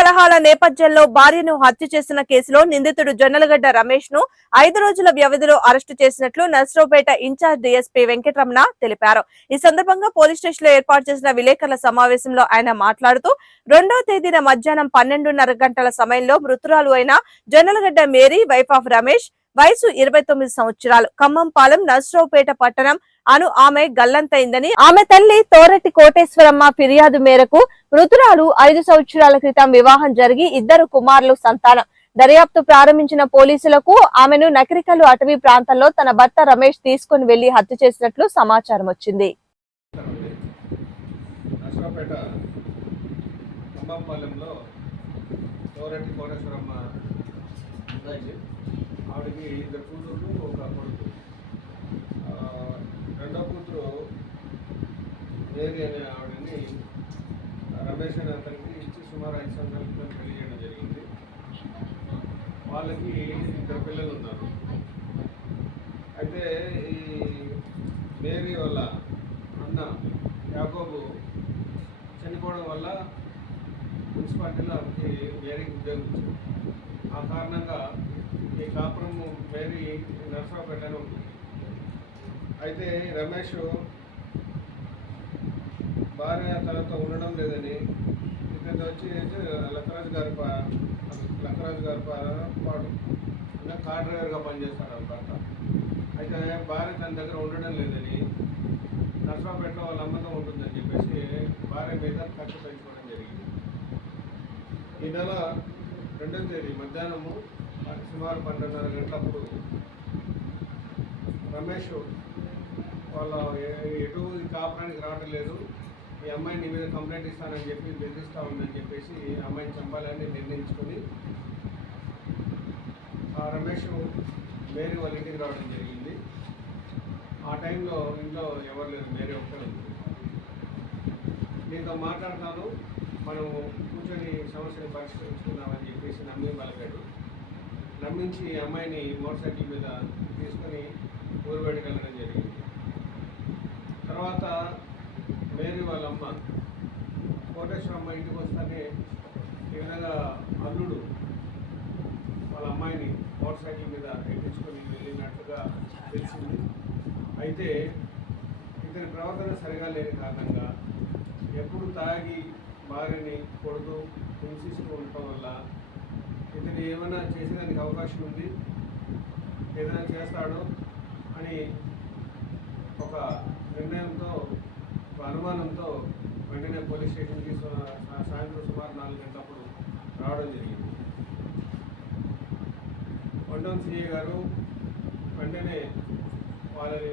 కలహాల నేపథ్యంలో భార్యను హత్య చేసిన కేసులో నిందితుడు జొన్నలగడ్డ రమేష్ను ఐదు రోజుల వ్యవధిలో అరెస్టు చేసినట్లు నర్సరావుపేట ఇన్ఛార్జ్ డీఎస్పీ వెంకటరమణ తెలిపారు. ఈ సందర్భంగా పోలీస్ స్టేషన్లో ఏర్పాటు చేసిన విలేకరుల సమావేశంలో ఆయన మాట్లాడుతూ రెండో తేదీన మధ్యాహ్నం పన్నెండున్నర గంటల సమయంలో మృతురాలు అయిన Jonnalagadda Mary wife of Ramesh వయసు ఇరవై తొమ్మిది సంవత్సరాలు. ఖమ్మంపాలెం నర్సరావుపేట పట్టణం అను ఆమె గల్లంతైందని ఆమె తల్లి తోరటి కోటేశ్వరమ్మ ఫిర్యాదు మేరకు మృతురాలు ఐదు సంవత్సరాల క్రితం వివాహం జరిగి ఇద్దరు కుమారులు సంతానం. దర్యాప్తు ప్రారంభించిన పోలీసులకు ఆమెను నకరికల్లు అటవీ ప్రాంతంలో తన భర్త రమేష్ తీసుకుని వెళ్ళి హత్య చేసినట్లు సమాచారం వచ్చింది. కోటేశ్వరమ్మ ఆవిడకి ఇద్దరు కూతురు ఒక కొడుకు ఆ, రెండో కూతురు మేరీ అనే ఆవిడని రమేష్ అనే అతనికి ఇచ్చి సుమారు ఐదు సంవత్సరాల క్రితం పెళ్ళి చేయడం జరిగింది. వాళ్ళకి ఇద్దరు పిల్లలు ఉన్నారు. అయితే ఈ మేరీ వల్ల అన్న యాకోబు చనిపోవడం వల్ల మున్సిపాలిటీలో ఆమెకి మేరీకి ఉద్యోగం ఇచ్చింది ఆ కారణంగా ఈ కాపురం మేరీ నర్సరావుపేటలో ఉంది. అయితే రమేష్ భార్య తనతో ఉండడం లేదని ఇక్కడ వచ్చి లక్కరాజు గారి పా లక్కరాజు గారి పాటు. పాడు ఇంకా కార్ డ్రైవర్గా పనిచేస్తాడు భర్త. అయితే భార్య తన దగ్గర ఉండడం లేదని నర్సరావుపేటలో వాళ్ళ అమ్మతో ఉంటుందని చెప్పేసి భార్య మీద ఖర్చు పెంచుకోవడం జరిగింది. ఈ నెల రెండవ తేదీ మధ్యాహ్నము సుమారు పన్నెండున్నర గంటలప్పుడు రమేష్ వాళ్ళ ఎటు కాపురానికి రావడం లేదు. ఈ అమ్మాయిని మీద కంప్లైంట్ ఇస్తానని చెప్పి బెదిరిస్తా ఉందని చెప్పేసి ఈ అమ్మాయిని చంపాలని నిర్ణయించుకొని ఆ రమేష్ మేరీ వాళ్ళ ఇంటికి రావడం జరిగింది. ఆ టైంలో ఇంట్లో ఎవరు లేరు మేరీ ఒక్కరు ఉంది. నీతో మాట్లాడతాను మనం కూర్చొని సమస్యని పరిష్కరించుకుందామని చెప్పేసి నమ్మి మలగాడు నమ్మించి ఈ అమ్మాయిని మోటార్ సైకిల్ మీద తీసుకొని ఊరు బయటకు వెళ్ళడం జరిగింది. తర్వాత మేరీ వాళ్ళ అమ్మ కోటేశ్వర అమ్మ ఇంటికి వస్తానే ఈ విధంగా అల్లుడు వాళ్ళ అమ్మాయిని మోటార్ సైకిల్ మీద ఎక్కించుకొని వెళ్ళినట్టుగా తెలిసింది. అయితే ఇతని ప్రవర్తన సరిగా లేని కారణంగా ఎప్పుడు తాగి భార్యని కొడుతూ హింసిస్తూ ఉండటం వల్ల ఇతను ఏమైనా చేసేదానికి అవకాశం ఉంది? ఏదైనా చేస్తాడు అని ఒక నిర్ణయంతో అనుమానంతో వెంటనే పోలీస్ స్టేషన్కి సాయంత్రం సుమారు నాలుగు గంటలప్పుడు రావడం జరిగింది. వండం సిఏ గారు వెంటనే వాళ్ళని